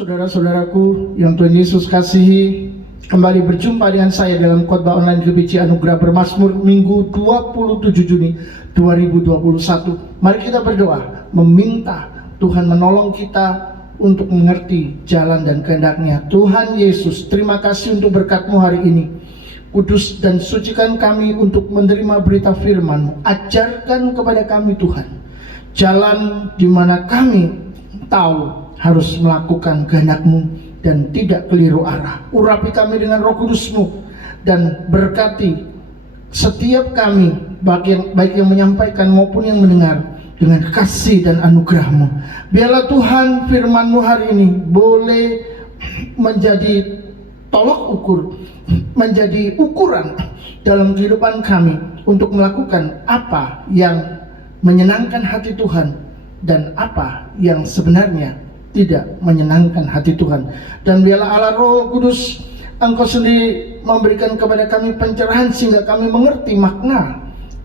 Saudara-saudaraku yang Tuhan Yesus kasihi, kembali berjumpa dengan saya dalam khotbah online GBC Anugerah Bermazmur Minggu 27 Juni 2021. Mari kita berdoa, meminta Tuhan menolong kita untuk mengerti jalan dan kehendak-Nya. Tuhan Yesus, terima kasih untuk berkat-Mu hari ini. Kudus dan sucikan kami untuk menerima berita firman-Mu. Ajarkan kepada kami Tuhan jalan di mana kami tahu harus melakukan kehendak-Mu dan tidak keliru arah. Urapi kami dengan Roh Kudus-Mu dan berkati setiap kami, baik yang menyampaikan maupun yang mendengar, dengan kasih dan anugerah-Mu. Biarlah Tuhan firman-Mu hari ini boleh menjadi tolok ukur, menjadi ukuran dalam kehidupan kami untuk melakukan apa yang menyenangkan hati Tuhan dan apa yang sebenarnya tidak menyenangkan hati Tuhan. Dan biarlah Allah Roh Kudus, Engkau sendiri memberikan kepada kami pencerahan sehingga kami mengerti makna,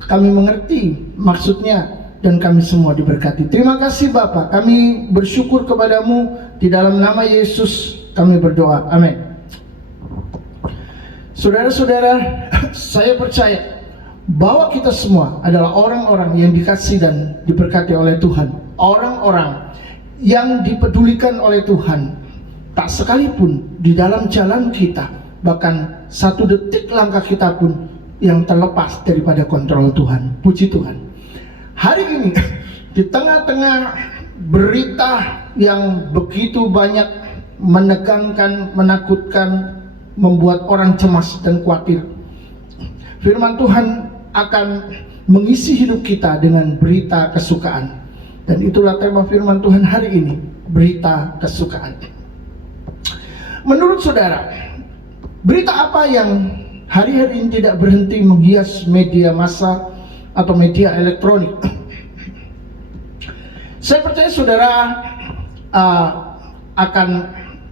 kami mengerti maksudnya, dan kami semua diberkati. Terima kasih Bapa, kami bersyukur kepadamu. Di dalam nama Yesus kami berdoa, amin. Saudara-saudara, saya percaya bahwa kita semua adalah orang-orang yang dikasih dan diberkati oleh Tuhan, orang-orang yang dipedulikan oleh Tuhan. Tak sekalipun di dalam jalan kita, bahkan satu detik langkah kita pun yang terlepas daripada kontrol Tuhan. Puji Tuhan. Hari ini di tengah-tengah berita yang begitu banyak menegangkan, menakutkan, membuat orang cemas dan khawatir, firman Tuhan akan mengisi hidup kita dengan berita kesukaan. Dan itulah tema firman Tuhan hari ini, berita kesukaan. Menurut saudara, berita apa yang hari-hari ini tidak berhenti menghias media massa atau media elektronik? Saya percaya saudara akan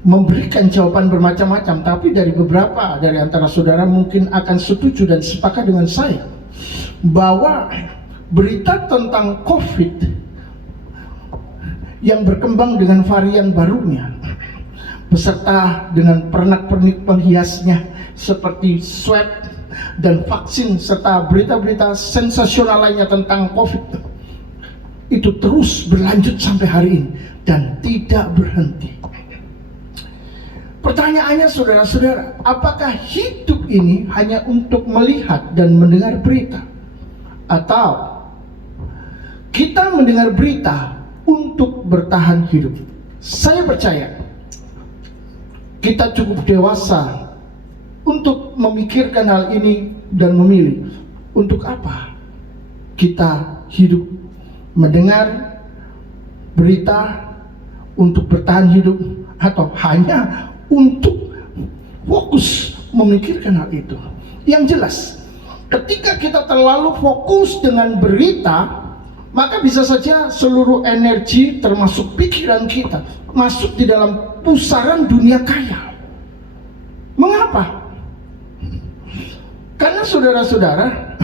memberikan jawaban bermacam-macam, tapi dari beberapa dari antara saudara mungkin akan setuju dan sepakat dengan saya bahwa berita tentang COVID yang berkembang dengan varian barunya, beserta dengan pernak-pernik penghiasnya seperti swab dan vaksin, serta berita-berita sensasional lainnya tentang COVID, itu terus berlanjut sampai hari ini dan tidak berhenti. Pertanyaannya saudara-saudara, apakah hidup ini hanya untuk melihat dan mendengar berita, atau kita mendengar berita untuk bertahan hidup? Saya percaya kita cukup dewasa untuk memikirkan hal ini dan memilih untuk apa kita hidup. Mendengar berita untuk bertahan hidup, atau hanya untuk fokus memikirkan hal itu? Yang jelas, ketika kita terlalu fokus dengan berita, maka bisa saja seluruh energi termasuk pikiran kita masuk di dalam pusaran dunia kaya. Mengapa? Karena saudara-saudara,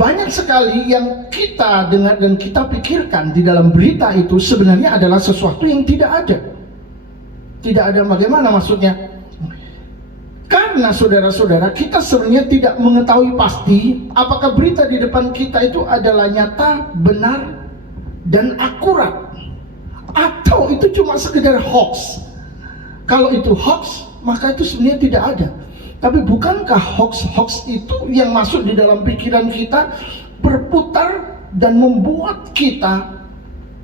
banyak sekali yang kita dengar dan kita pikirkan di dalam berita itu sebenarnya adalah sesuatu yang tidak ada. Tidak ada bagaimana maksudnya? Karena saudara-saudara, kita sebenarnya tidak mengetahui pasti apakah berita di depan kita itu adalah nyata, benar, dan akurat, atau itu cuma sekedar hoax. Kalau itu hoax, maka itu sebenarnya tidak ada. Tapi bukankah hoax-hoax itu yang masuk di dalam pikiran kita, berputar dan membuat kita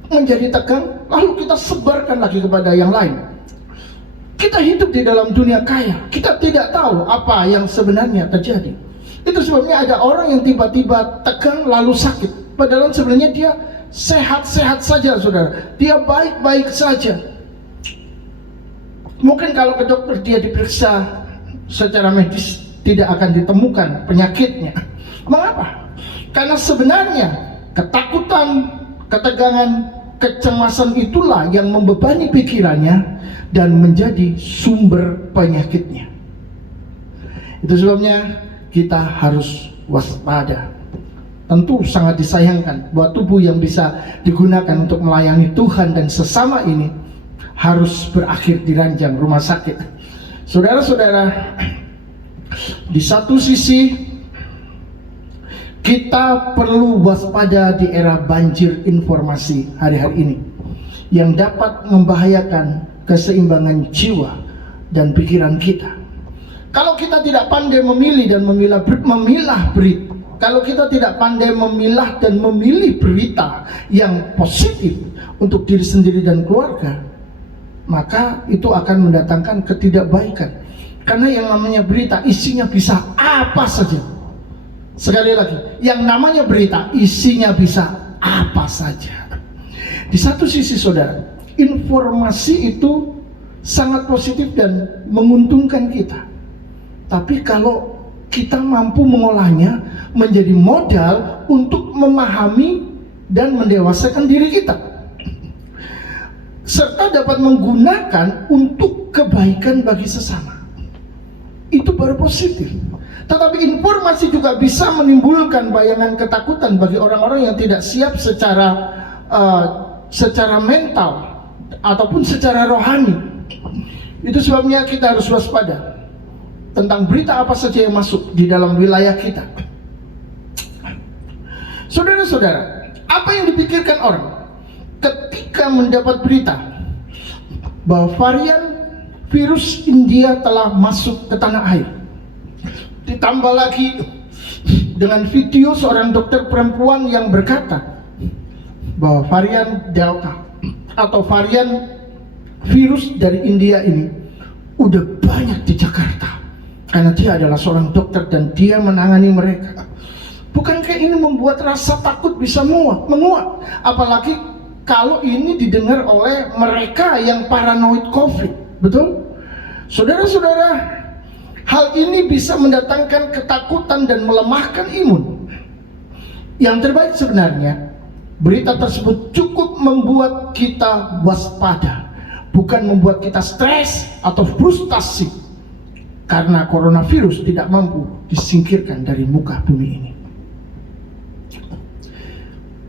menjadi tegang, lalu kita sebarkan lagi kepada yang lain? Kita hidup di dalam dunia kaya, kita tidak tahu apa yang sebenarnya terjadi. Itu sebabnya ada orang yang tiba-tiba tegang lalu sakit, padahal sebenarnya dia sehat-sehat saja saudara, dia baik-baik saja. Mungkin kalau ke dokter dia diperiksa secara medis tidak akan ditemukan penyakitnya. Mengapa? Karena sebenarnya ketakutan, ketegangan, kecemasan itulah yang membebani pikirannya dan menjadi sumber penyakitnya. Itu sebabnya kita harus waspada. Tentu sangat disayangkan bahwa tubuh yang bisa digunakan untuk melayani Tuhan dan sesama ini harus berakhir di ranjang rumah sakit. Saudara-saudara, di satu sisi kita perlu waspada di era banjir informasi hari-hari ini yang dapat membahayakan keseimbangan jiwa dan pikiran kita. Kalau kita tidak pandai memilih dan memilah berita, kalau kita tidak pandai memilah dan memilih berita yang positif untuk diri sendiri dan keluarga, maka itu akan mendatangkan ketidakbaikan. Karena yang namanya berita isinya bisa apa saja. Sekali lagi, yang namanya berita isinya bisa apa saja. Di satu sisi saudara, informasi itu sangat positif dan menguntungkan kita. Tapi kalau kita mampu mengolahnya menjadi modal untuk memahami dan mendewasakan diri kita, serta dapat menggunakan untuk kebaikan bagi sesama, itu baru positif. Tetapi informasi juga bisa menimbulkan bayangan ketakutan bagi orang-orang yang tidak siap secara mental ataupun secara rohani. Itu sebabnya kita harus waspada tentang berita apa saja yang masuk di dalam wilayah kita. Saudara-saudara, apa yang dipikirkan orang ketika mendapat berita bahwa varian virus India telah masuk ke tanah air? Ditambah lagi dengan video seorang dokter perempuan yang berkata bahwa varian Delta atau varian virus dari India ini udah banyak di Jakarta, karena dia adalah seorang dokter dan dia menangani mereka. Bukankah ini membuat rasa takut bisa menguat? Apalagi kalau ini didengar oleh mereka yang paranoid COVID, betul? Saudara-saudara, hal ini bisa mendatangkan ketakutan dan melemahkan imun. Yang terbaik sebenarnya, berita tersebut cukup membuat kita waspada, bukan membuat kita stres atau frustasi, karena coronavirus tidak mampu disingkirkan dari muka bumi ini.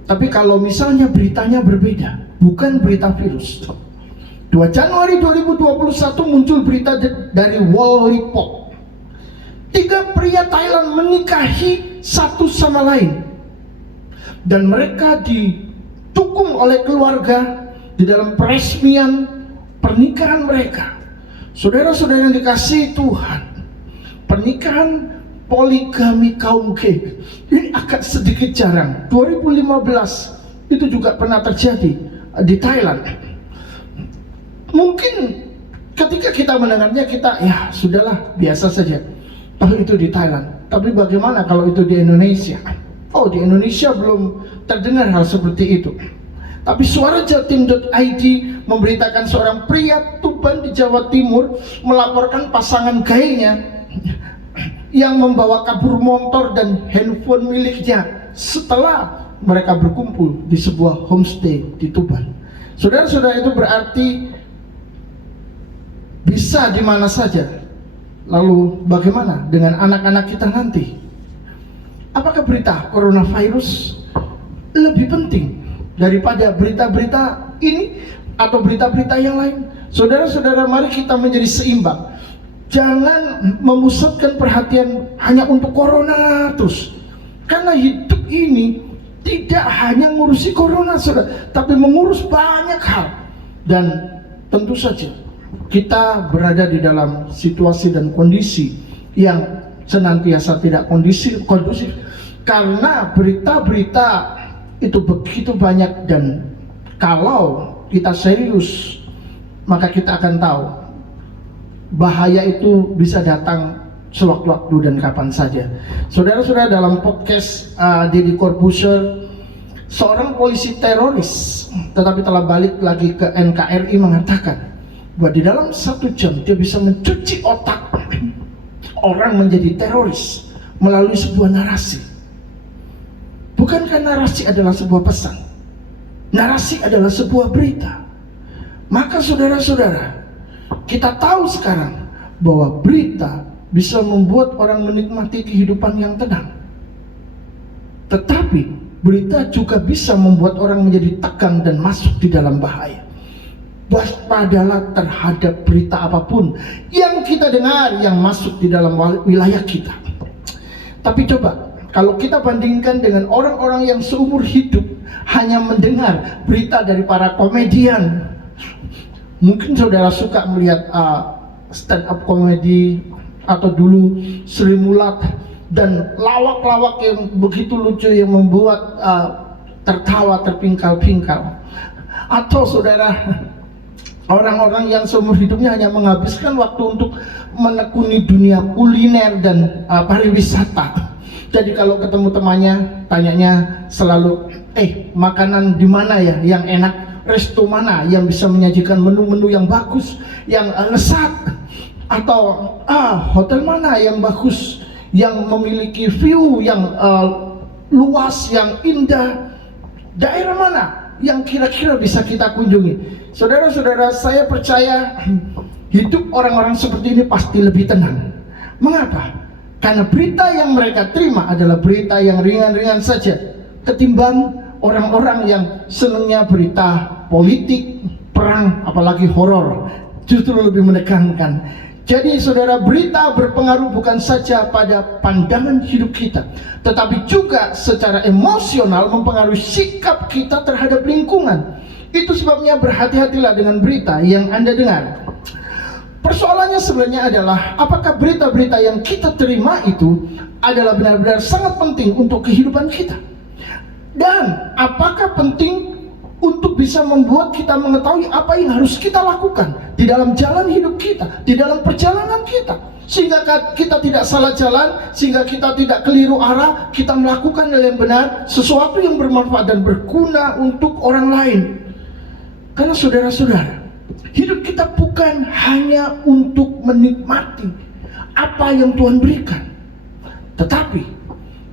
Tapi kalau misalnya beritanya berbeda, bukan berita virus. 2 Januari 2021 muncul berita dari Wall Report. 3 pria Thailand menikahi satu sama lain, dan mereka didukung oleh keluarga di dalam peresmian pernikahan mereka. Saudara-saudara yang dikasihi Tuhan, pernikahan poligami kaum G ini agak sedikit jarang. 2015 itu juga pernah terjadi di Thailand. Mungkin ketika kita mendengarnya kita ya sudahlah, biasa saja. Kalau itu di Thailand, tapi bagaimana kalau itu di Indonesia? Oh, di Indonesia belum terdengar hal seperti itu. Tapi Suara Jatim.id memberitakan seorang pria Tuban di Jawa Timur melaporkan pasangan gayanya yang membawa kabur motor dan handphone miliknya setelah mereka berkumpul di sebuah homestay di Tuban. Saudara-saudara, itu berarti bisa di mana saja. Lalu bagaimana dengan anak-anak kita nanti? Apakah berita coronavirus lebih penting daripada berita-berita ini atau berita-berita yang lain? Saudara-saudara, mari kita menjadi seimbang. Jangan memusatkan perhatian hanya untuk corona terus. Karena hidup ini tidak hanya ngurusi corona, saudara, tapi mengurus banyak hal. Dan tentu saja kita berada di dalam situasi dan kondisi yang senantiasa tidak kondusif, karena berita-berita itu begitu banyak. Dan kalau kita serius, maka kita akan tahu bahaya itu bisa datang sewaktu-waktu dan kapan saja. Saudara-saudara, dalam podcast Deddy Corbuzier, seorang polisi teroris tetapi telah balik lagi ke NKRI, mengatakan bahwa di dalam 1 jam dia bisa mencuci otak orang menjadi teroris melalui sebuah narasi. Bukankah narasi adalah sebuah pesan? Narasi adalah sebuah berita. Maka saudara-saudara, kita tahu sekarang bahwa berita bisa membuat orang menikmati kehidupan yang tenang. Tetapi berita juga bisa membuat orang menjadi tegang dan masuk di dalam bahaya. waspadalah terhadap berita apapun yang kita dengar yang masuk di dalam wilayah kita. Tapi coba kalau kita bandingkan dengan orang-orang yang seumur hidup hanya mendengar berita dari para komedian. Mungkin saudara suka melihat stand up comedy atau dulu Sri Mulat dan lawak-lawak yang begitu lucu yang membuat tertawa terpingkal-pingkal. Atau saudara, orang-orang yang seumur hidupnya hanya menghabiskan waktu untuk menekuni dunia kuliner dan pariwisata. Jadi kalau ketemu temannya, tanyanya selalu, makanan di mana ya yang enak, resto mana yang bisa menyajikan menu-menu yang bagus, yang lezat, atau hotel mana yang bagus, yang memiliki view yang luas, yang indah, daerah mana yang kira-kira bisa kita kunjungi. Saudara-saudara, saya percaya hidup orang-orang seperti ini pasti lebih tenang. Mengapa? Karena berita yang mereka terima adalah berita yang ringan-ringan saja ketimbang orang-orang yang senangnya berita politik, perang, apalagi horor, justru lebih menegangkan. Jadi saudara, berita berpengaruh bukan saja pada pandangan hidup kita, tetapi juga secara emosional mempengaruhi sikap kita terhadap lingkungan. Itu sebabnya berhati-hatilah dengan berita yang Anda dengar. Persoalannya sebenarnya adalah apakah berita-berita yang kita terima itu adalah benar-benar sangat penting untuk kehidupan kita, dan apakah penting untuk bisa membuat kita mengetahui apa yang harus kita lakukan di dalam jalan hidup kita, di dalam perjalanan kita, sehingga kita tidak salah jalan, sehingga kita tidak keliru arah, kita melakukan hal yang benar, sesuatu yang bermanfaat dan berguna untuk orang lain. Karena saudara-saudara, hidup kita bukan hanya untuk menikmati apa yang Tuhan berikan, tetapi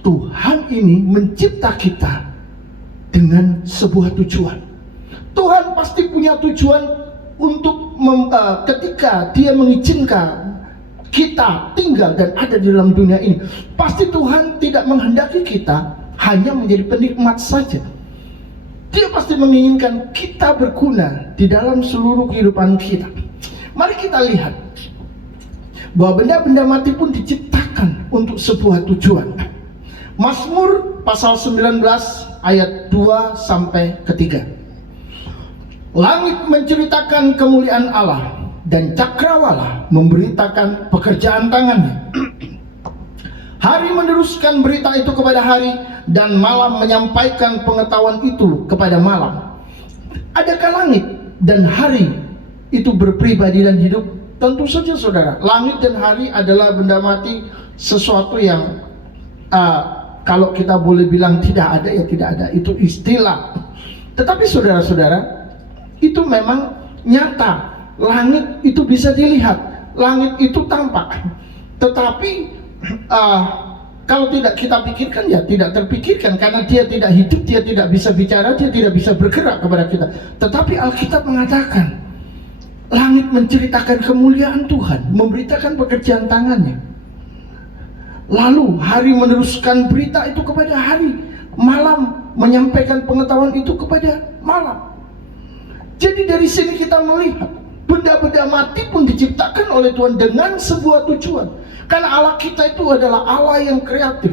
Tuhan ini mencipta kita dengan sebuah tujuan. Tuhan pasti punya tujuan untuk ketika Dia mengizinkan kita tinggal dan ada di dalam dunia ini. Pasti Tuhan tidak menghendaki kita hanya menjadi penikmat saja. Dia pasti menginginkan kita berguna di dalam seluruh kehidupan kita. Mari kita lihat bahwa benda-benda mati pun diciptakan untuk sebuah tujuan. Mazmur pasal 19 ayat 2 sampai 3. Langit menceritakan kemuliaan Allah dan cakrawala memberitakan pekerjaan tangannya. Hari meneruskan berita itu kepada hari, dan malam menyampaikan pengetahuan itu kepada malam. Adakah langit dan hari itu berpribadi dan hidup? Tentu saja saudara, langit dan hari adalah benda mati, sesuatu yang kalau kita boleh bilang tidak ada ya tidak ada, itu istilah. Tetapi saudara-saudara, itu memang nyata. Langit itu bisa dilihat, langit itu tampak. Tetapi kalau tidak kita pikirkan ya tidak terpikirkan, karena Dia tidak hidup, Dia tidak bisa bicara, Dia tidak bisa bergerak kepada kita. Tetapi Alkitab mengatakan langit menceritakan kemuliaan Tuhan, memberitakan pekerjaan tangannya. Lalu hari meneruskan berita itu kepada hari, malam menyampaikan pengetahuan itu kepada malam. Jadi dari sini kita melihat benda-benda mati pun diciptakan oleh Tuhan dengan sebuah tujuan. Karena Allah kita itu adalah Allah yang kreatif,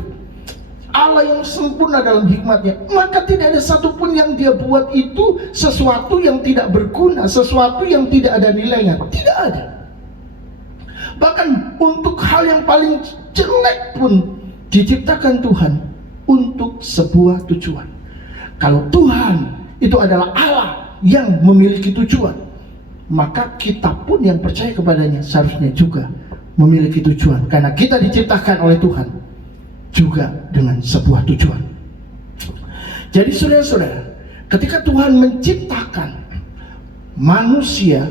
Allah yang sempurna dalam hikmatnya. Maka tidak ada satupun yang Dia buat itu sesuatu yang tidak berguna, sesuatu yang tidak ada nilainya. Tidak ada. Bahkan untuk hal yang paling jelek pun diciptakan Tuhan untuk sebuah tujuan. Kalau Tuhan itu adalah Allah yang memiliki tujuan, maka kita pun yang percaya kepadanya seharusnya juga memiliki tujuan, karena kita diciptakan oleh Tuhan juga dengan sebuah tujuan. Jadi saudara-saudara, ketika Tuhan menciptakan manusia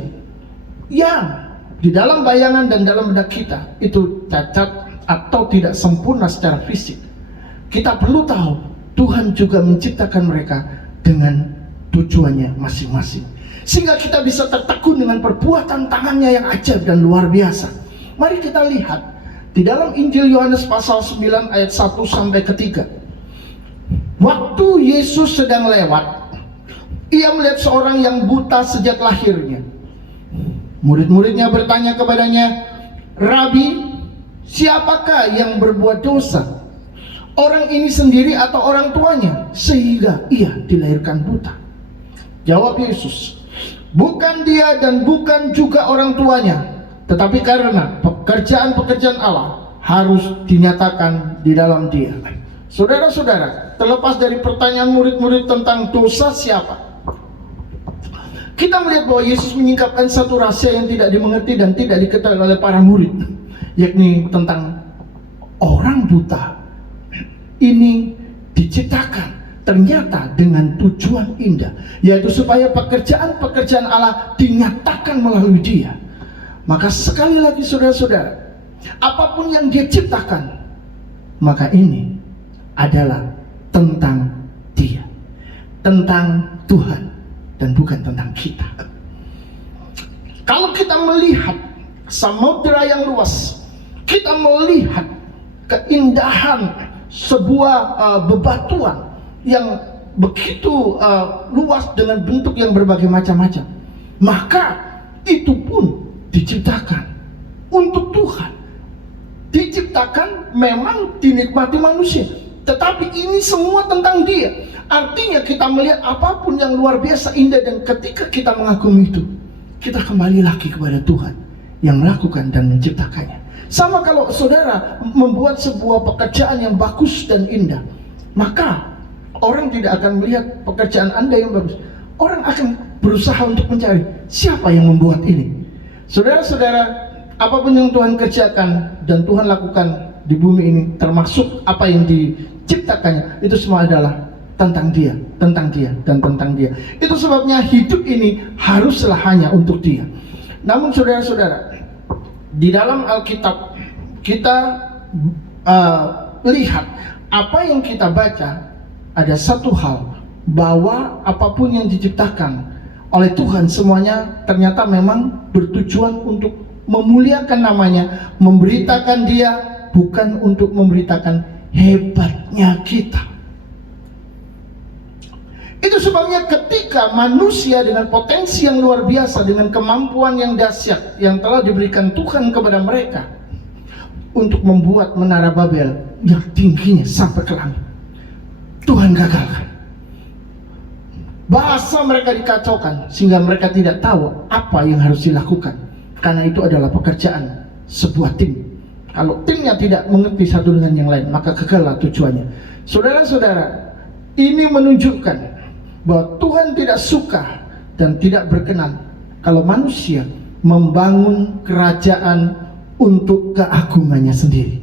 yang di dalam bayangan dan dalam benak kita itu cacat atau tidak sempurna secara fisik, kita perlu tahu Tuhan juga menciptakan mereka dengan tujuannya masing-masing, sehingga kita bisa tertegun dengan perbuatan tangannya yang ajaib dan luar biasa. Mari kita lihat di dalam Injil Yohanes pasal 9 ayat 1 sampai 3. Waktu Yesus sedang lewat, Ia melihat seorang yang buta sejak lahirnya. Murid-muridnya bertanya kepadanya, "Rabi, siapakah yang berbuat dosa? Orang ini sendiri atau orang tuanya, sehingga ia dilahirkan buta?" Jawab Yesus, "Bukan dia dan bukan juga orang tuanya, tetapi karena pekerjaan-pekerjaan Allah harus dinyatakan di dalam dia." Saudara-saudara, terlepas dari pertanyaan murid-murid tentang dosa siapa, kita melihat bahwa Yesus menyingkapkan satu rahasia yang tidak dimengerti dan tidak diketahui oleh para murid, yakni tentang orang buta ini diciptakan ternyata dengan tujuan indah, yaitu supaya pekerjaan-pekerjaan Allah dinyatakan melalui dia. Maka sekali lagi saudara-saudara, apapun yang dia ciptakan, maka ini adalah tentang dia, tentang Tuhan, dan bukan tentang kita. Kalau kita melihat samudera yang luas, kita melihat keindahan sebuah bebatuan yang begitu luas dengan bentuk yang berbagai macam-macam, maka itu pun diciptakan untuk Tuhan. Diciptakan memang dinikmati manusia, tetapi ini semua tentang dia. Artinya kita melihat apapun yang luar biasa indah, dan ketika kita mengagumi itu, kita kembali lagi kepada Tuhan yang melakukan dan menciptakannya. Sama kalau saudara membuat sebuah pekerjaan yang bagus dan indah, maka orang tidak akan melihat pekerjaan Anda yang bagus. Orang akan berusaha untuk mencari siapa yang membuat ini. Saudara-saudara, apapun yang Tuhan kerjakan dan Tuhan lakukan di bumi ini, termasuk apa yang diciptakannya, itu semua adalah tentang dia, tentang dia, dan tentang dia. Itu sebabnya hidup ini haruslah hanya untuk dia. Namun saudara-saudara, di dalam Alkitab kita lihat apa yang kita baca, ada satu hal, bahwa apapun yang diciptakan oleh Tuhan semuanya ternyata memang bertujuan untuk memuliakan namanya, memberitakan dia, bukan untuk memberitakan hebatnya kita. Itu sebabnya ketika manusia dengan potensi yang luar biasa, dengan kemampuan yang dahsyat yang telah diberikan Tuhan kepada mereka untuk membuat menara Babel yang tingginya sampai ke langit, Tuhan gagalkan. Bahasa mereka dikacaukan sehingga mereka tidak tahu apa yang harus dilakukan, karena itu adalah pekerjaan sebuah tim. Kalau timnya tidak mengerti satu dengan yang lain, maka gagallah tujuannya. Saudara-saudara, ini menunjukkan bahwa Tuhan tidak suka dan tidak berkenan kalau manusia membangun kerajaan untuk keagungannya sendiri.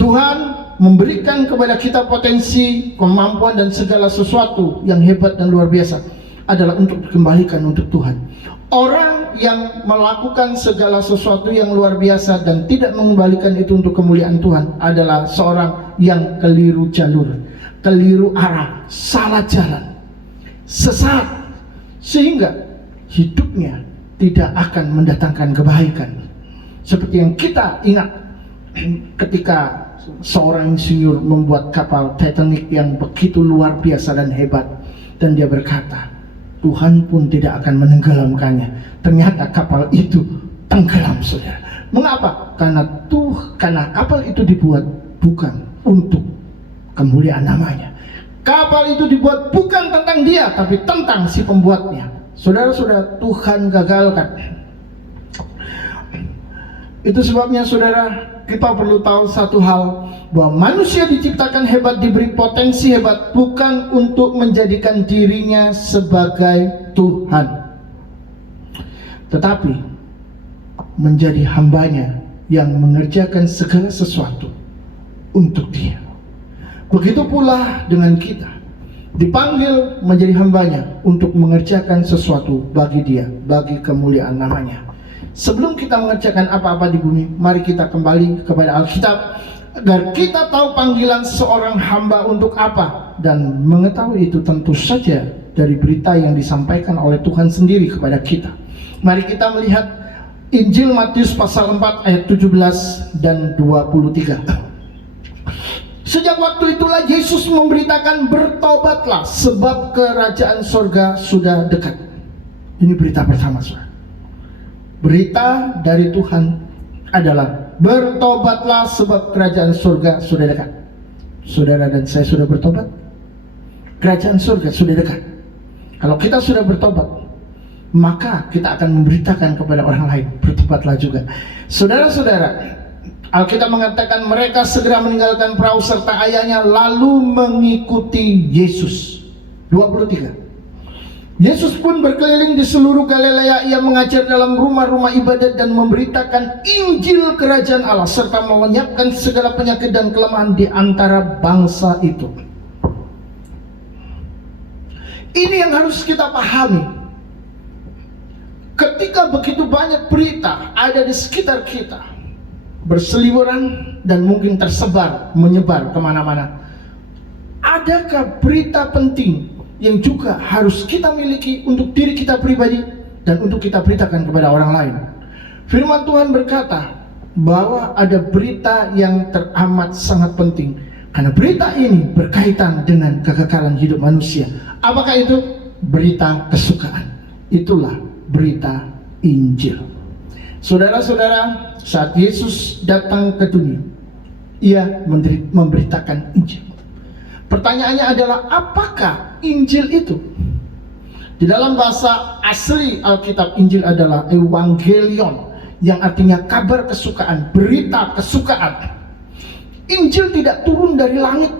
Tuhan memberikan kepada kita potensi, kemampuan, dan segala sesuatu yang hebat dan luar biasa adalah untuk dikembalikan untuk Tuhan. Orang yang melakukan segala sesuatu yang luar biasa dan tidak mengembalikan itu untuk kemuliaan Tuhan adalah seorang yang keliru jalur, keliru arah, salah jalan, sesat, sehingga hidupnya tidak akan mendatangkan kebaikan. Seperti yang kita ingat ketika seorang insinyur membuat kapal Titanic yang begitu luar biasa dan hebat, dan dia berkata, Tuhan pun tidak akan menenggelamkannya. Ternyata kapal itu tenggelam, saudara. Mengapa? Karena kapal itu dibuat bukan untuk kemuliaan namanya. Kapal itu dibuat bukan tentang dia, tapi tentang si pembuatnya. Saudara-saudara, Tuhan gagalkan. Itu sebabnya saudara, kita perlu tahu satu hal, bahwa manusia diciptakan hebat, diberi potensi hebat, bukan untuk menjadikan dirinya sebagai Tuhan, tetapi menjadi hambanya yang mengerjakan segala sesuatu untuk dia. Begitu pula dengan kita, dipanggil menjadi hambanya untuk mengerjakan sesuatu bagi dia, bagi kemuliaan namanya. Sebelum kita mengerjakan apa-apa di bumi, mari kita kembali kepada Alkitab agar kita tahu panggilan seorang hamba untuk apa, dan mengetahui itu tentu saja dari berita yang disampaikan oleh Tuhan sendiri kepada kita. Mari kita melihat Injil Matius pasal 4 ayat 17 dan 23. Sejak waktu itulah Yesus memberitakan, bertobatlah sebab kerajaan surga sudah dekat. Ini berita pertama, saudara. Berita dari Tuhan adalah bertobatlah sebab kerajaan surga sudah dekat. Saudara dan saya sudah bertobat. Kerajaan surga sudah dekat. Kalau kita sudah bertobat, maka kita akan memberitakan kepada orang lain, bertobatlah juga. Saudara-saudara, Alkitab mengatakan mereka segera meninggalkan perahu serta ayahnya lalu mengikuti Yesus. 23. Yesus pun berkeliling di seluruh Galilea. Ia mengajar dalam rumah-rumah ibadat dan memberitakan Injil kerajaan Allah serta melenyapkan segala penyakit dan kelemahan di antara bangsa itu. Ini yang harus kita pahami. Ketika begitu banyak berita ada di sekitar kita, berseliweran dan mungkin tersebar, menyebar kemana-mana, adakah berita penting yang juga harus kita miliki untuk diri kita pribadi dan untuk kita beritakan kepada orang lain? Firman Tuhan berkata bahwa ada berita yang teramat sangat penting, karena berita ini berkaitan dengan kekekalan hidup manusia. Apakah itu? Berita kesukaan. Itulah berita Injil. Saudara-saudara, saat Yesus datang ke dunia, ia memberitakan Injil. Pertanyaannya adalah, apakah Injil itu? Di dalam bahasa asli Alkitab, Injil adalah Evangelion, yang artinya kabar kesukaan, berita kesukaan. Injil tidak turun dari langit,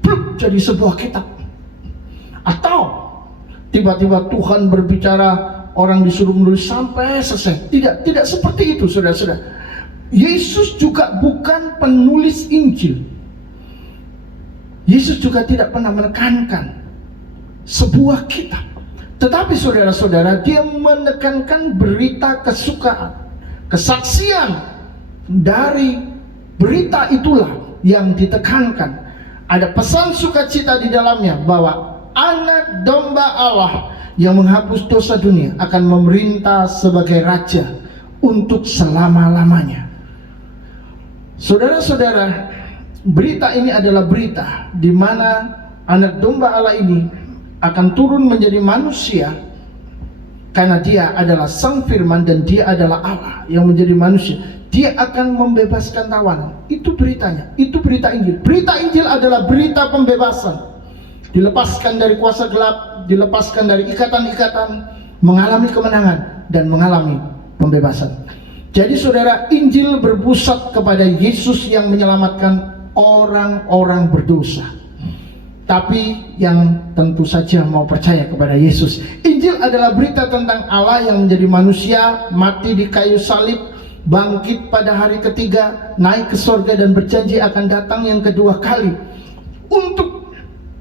pluk, jadi sebuah kitab. Atau tiba-tiba Tuhan berbicara, orang disuruh menulis sampai selesai. Tidak seperti itu, saudara-saudara. Yesus juga bukan penulis Injil. Yesus juga tidak pernah menekankan sebuah kitab. Tetapi saudara-saudara, dia menekankan berita kesukaan. Kesaksian dari berita itulah yang ditekankan. Ada pesan sukacita di dalamnya bahwa Anak Domba Allah yang menghapus dosa dunia akan memerintah sebagai Raja untuk selama-lamanya. Saudara-saudara, berita ini adalah berita di mana Anak Domba Allah ini akan turun menjadi manusia, karena dia adalah Sang Firman dan dia adalah Allah yang menjadi manusia. Dia akan membebaskan tawanan. Itu beritanya, itu berita Injil. Berita Injil adalah berita pembebasan. Dilepaskan dari kuasa gelap, dilepaskan dari ikatan-ikatan, mengalami kemenangan dan mengalami pembebasan. Jadi saudara, Injil berpusat kepada Yesus yang menyelamatkan orang-orang berdosa, tapi yang tentu saja mau percaya kepada Yesus. Injil adalah berita tentang Allah yang menjadi manusia, mati di kayu salib, bangkit pada hari ketiga, naik ke sorga dan berjanji akan datang yang kedua kali untuk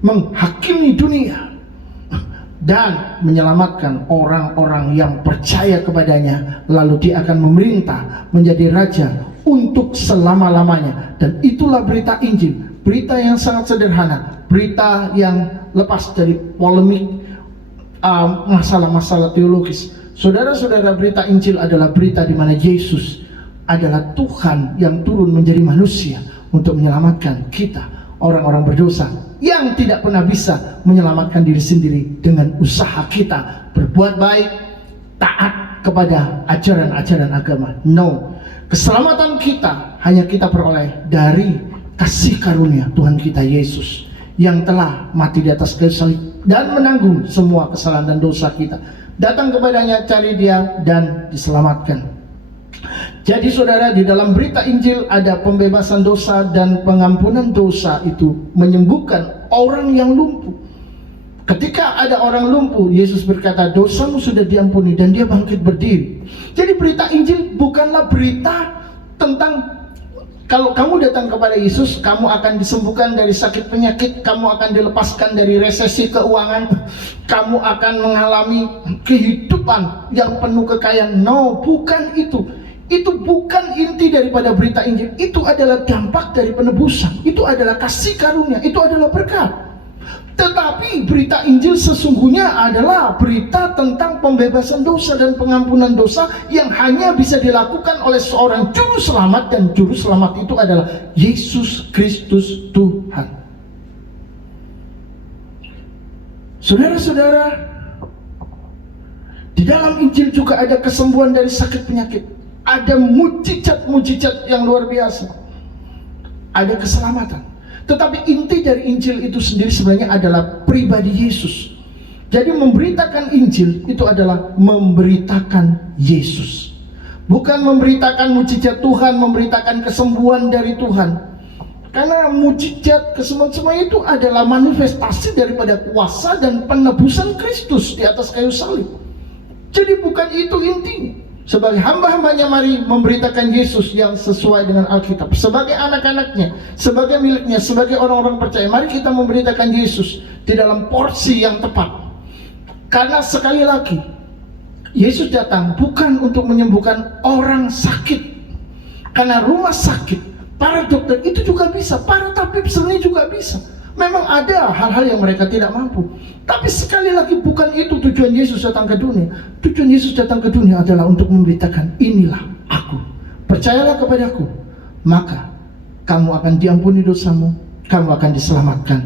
menghakimi dunia dan menyelamatkan orang-orang yang percaya kepadanya. Lalu dia akan memerintah menjadi Raja untuk selama-lamanya. Dan itulah berita Injil. Berita yang sangat sederhana, berita yang lepas dari polemik masalah-masalah teologis. Saudara-saudara, berita Injil adalah berita di mana Yesus adalah Tuhan yang turun menjadi manusia untuk menyelamatkan kita, orang-orang berdosa yang tidak pernah bisa menyelamatkan diri sendiri dengan usaha kita berbuat baik, taat kepada ajaran-ajaran agama. No, keselamatan kita hanya kita peroleh dari kasih karunia Tuhan kita Yesus yang telah mati di atas kayu salib dan menanggung semua kesalahan dan dosa kita. Datang kepadanya, cari dia dan diselamatkan. Jadi saudara, di dalam berita Injil ada pembebasan dosa dan pengampunan dosa. Itu menyembuhkan orang yang lumpuh. Ketika ada orang lumpuh, Yesus berkata, dosamu sudah diampuni, dan dia bangkit berdiri. Jadi berita Injil bukanlah berita tentang kalau kamu datang kepada Yesus, kamu akan disembuhkan dari sakit penyakit, kamu akan dilepaskan dari resesi keuangan, kamu akan mengalami kehidupan yang penuh kekayaan. No, bukan itu. Itu bukan inti daripada berita Injil. Itu adalah dampak dari penebusan. Itu adalah kasih karunia. Itu adalah berkat. Tetapi berita Injil sesungguhnya adalah berita tentang pembebasan dosa dan pengampunan dosa yang hanya bisa dilakukan dilakukan oleh seorang juru selamat, dan juru selamat itu adalah Yesus Kristus Tuhan. Saudara-saudara, di dalam Injil juga ada kesembuhan dari sakit penyakit, ada mujizat-mujizat yang luar biasa, ada keselamatan. Tetapi inti dari Injil itu sendiri sebenarnya adalah pribadi Yesus. Jadi memberitakan Injil itu adalah memberitakan Yesus, bukan memberitakan mujizat Tuhan, memberitakan kesembuhan dari Tuhan. Karena mujizat kesembuhan semua itu adalah manifestasi daripada kuasa dan penebusan Kristus di atas kayu salib. Jadi bukan itu intinya. Sebagai hamba-hambanya mari memberitakan Yesus yang sesuai dengan Alkitab. Sebagai anak-anaknya, sebagai miliknya, sebagai orang-orang percaya, mari kita memberitakan Yesus di dalam porsi yang tepat. Karena sekali lagi, Yesus datang bukan untuk menyembuhkan orang sakit. Karena rumah sakit, para dokter itu juga bisa, para tabib sebenarnya juga bisa. Memang ada hal-hal yang mereka tidak mampu. Tapi sekali lagi bukan itu tujuan Yesus datang ke dunia. Tujuan Yesus datang ke dunia adalah untuk memberitakan, inilah aku, percayalah kepadaku, maka kamu akan diampuni dosamu, kamu akan diselamatkan,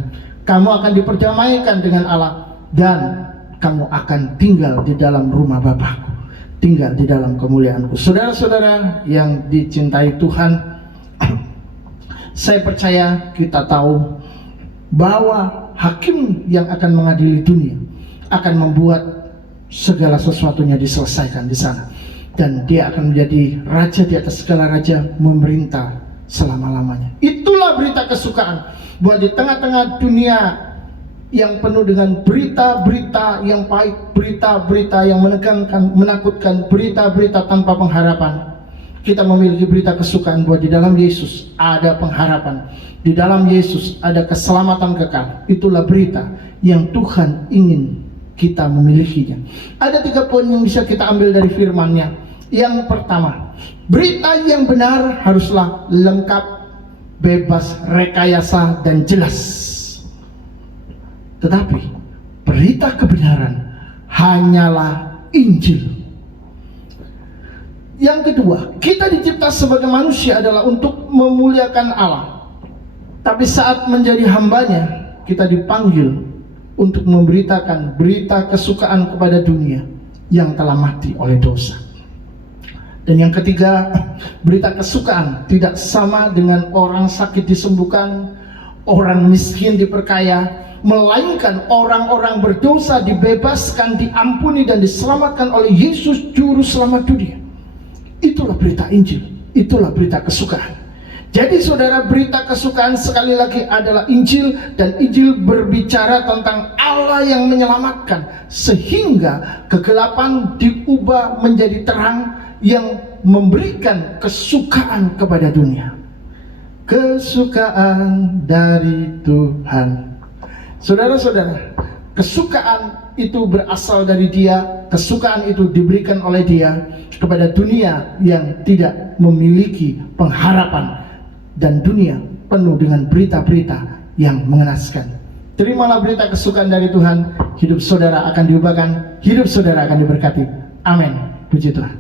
kamu akan diperdamaikan dengan Allah, dan kamu akan tinggal di dalam rumah Bapakku, tinggal di dalam kemuliaanku. Saudara-saudara yang dicintai Tuhan, saya percaya kita tahu bahwa hakim yang akan mengadili dunia akan membuat segala sesuatunya diselesaikan di sana, dan dia akan menjadi raja di atas segala raja, memerintah selama-lamanya. Itulah berita kesukaan, bahwa di tengah-tengah dunia yang penuh dengan berita-berita yang pahit, berita-berita yang menegangkan, menakutkan, berita-berita tanpa pengharapan, kita memiliki berita kesukaan bahwa di dalam Yesus ada pengharapan, di dalam Yesus ada keselamatan kekal. Itulah berita yang Tuhan ingin kita memilikinya. Ada 3 poin yang bisa kita ambil dari firman-Nya. Yang pertama, berita yang benar haruslah lengkap, bebas rekayasa, dan jelas. Tetapi berita kebenaran hanyalah Injil. Yang kedua, kita dicipta sebagai manusia adalah untuk memuliakan Allah. Tapi saat menjadi hambanya, kita dipanggil untuk memberitakan berita kesukaan kepada dunia yang telah mati oleh dosa. Dan yang ketiga, berita kesukaan tidak sama dengan orang sakit disembuhkan, orang miskin diperkaya, melainkan orang-orang berdosa dibebaskan, diampuni, dan diselamatkan oleh Yesus Juru Selamat dunia. Itulah berita Injil, itulah berita kesukaan. Jadi saudara, berita kesukaan sekali lagi adalah Injil, dan Injil berbicara tentang Allah yang menyelamatkan, sehingga kegelapan diubah menjadi terang, yang memberikan kesukaan kepada dunia. Kesukaan dari Tuhan. Saudara-saudara, kesukaan itu berasal dari Dia, kesukaan itu diberikan oleh Dia kepada dunia yang tidak memiliki pengharapan, dan dunia penuh dengan berita-berita yang mengenaskan. Terimalah berita kesukaan dari Tuhan, hidup saudara akan diubahkan, hidup saudara akan diberkati. Amin. Puji Tuhan.